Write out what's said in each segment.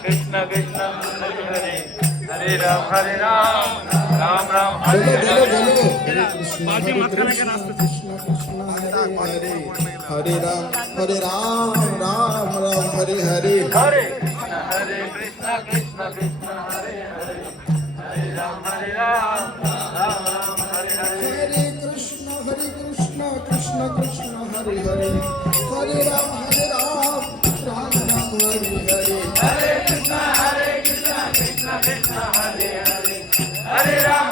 Krishna Krishna Hare Hare Hare Ram Ram Ram Hare Hare Hare Krishna Krishna Krishna Hare Hare Hare Ram Ram Ram Hare Hare Hare Krishna Krishna Krishna Hare Hare Hare Ram Ram Ram Hare Hare Hare Krishna Krishna Krishna Hare Hare Hare Ram Ram Ram Hare Hare Hare Krishna Krishna Krishna Hare Hare Hare Ram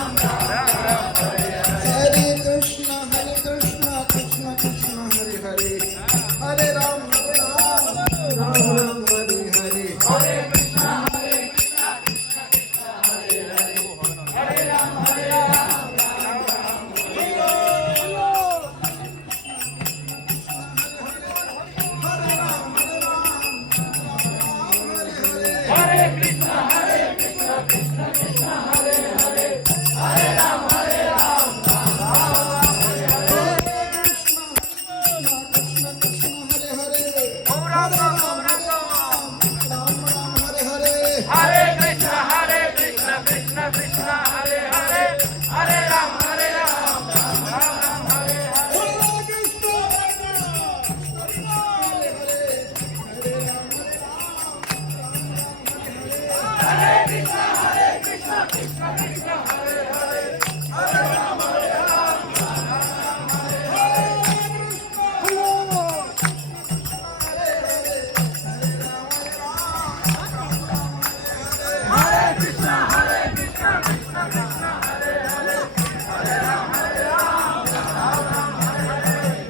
Ram Ram Hare Hare Hare Krishna Krishna Krishna Hare Hare Hare Ram Ram Ram Hare Hare Hare Krishna Krishna Krishna Hare Hare Hare Ram Hare Krishna Krishna Krishna Hare Hare Hare Ram Hare Krishna Krishna Krishna Hare Hare Hare Ram Ram Ram Hare Hare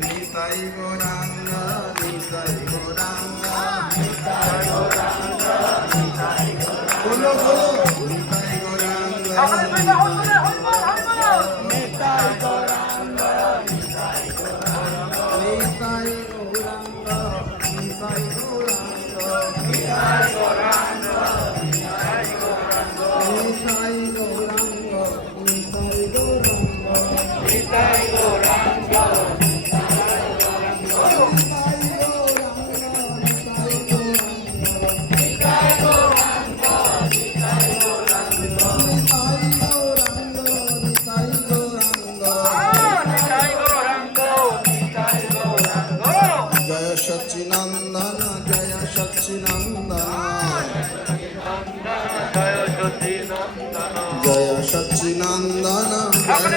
Nitai Gauranga Nitai Gauranga Bolo bolo Nitai Gauranga Nitai Gauranga Nitai Gauranga Nitai Gauranga Nitai Gauranga Nitai Gauranga Nitai Gauranga Nitai Gauranga Jaya Satchinandana Jaya Satchinandana Jaya Satchinandana Jaya Satchinandana Jaya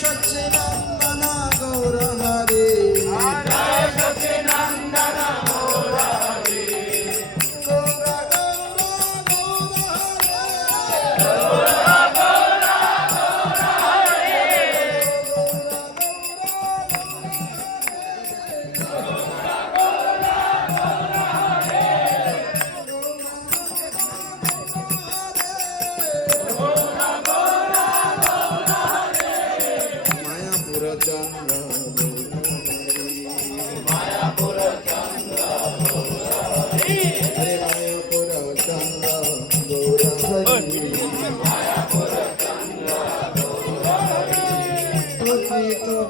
Satchinandana Gaura Hari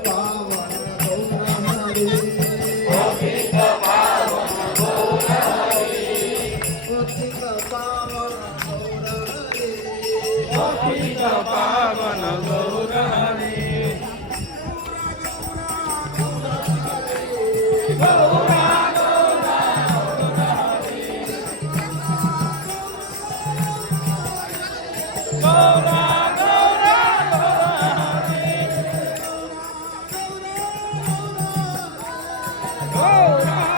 पावन गौर हरि पतित पावन गौर हरि पतित पावन गौर हरि पतित पावन गौर हरि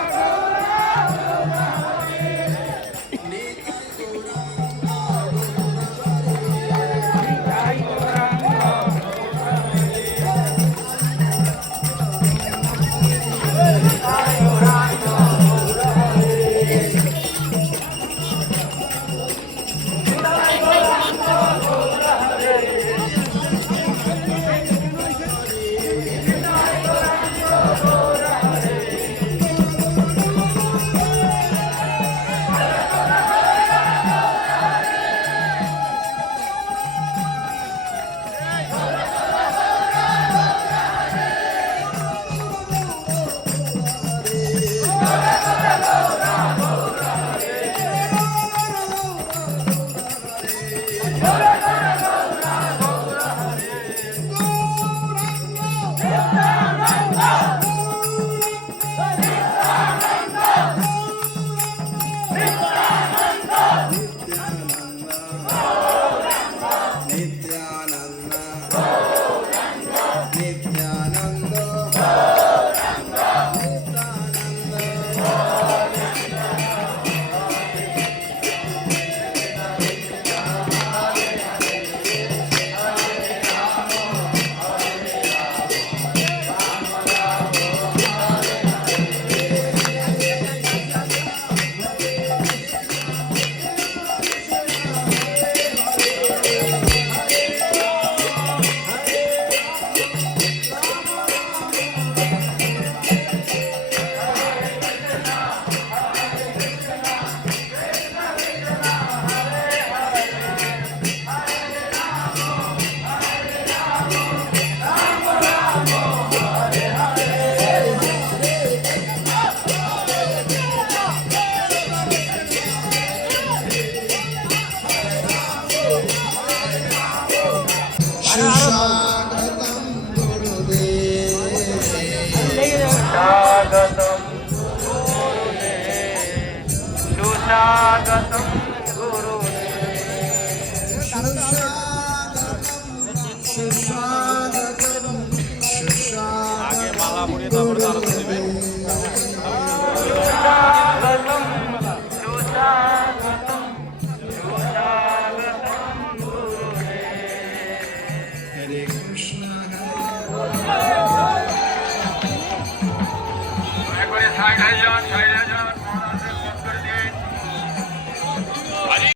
सुस्वागतं गुरुदेव सुस्वागतं गुरुदेव सुस्वागतं गुरुदेव सुस्वागतं सुस्वागतं गुरुदेव सुस्वागतं सुस्वागतं सुस्वागतं गुरुदेव हरे कृष्ण একবারে side হয়ে যান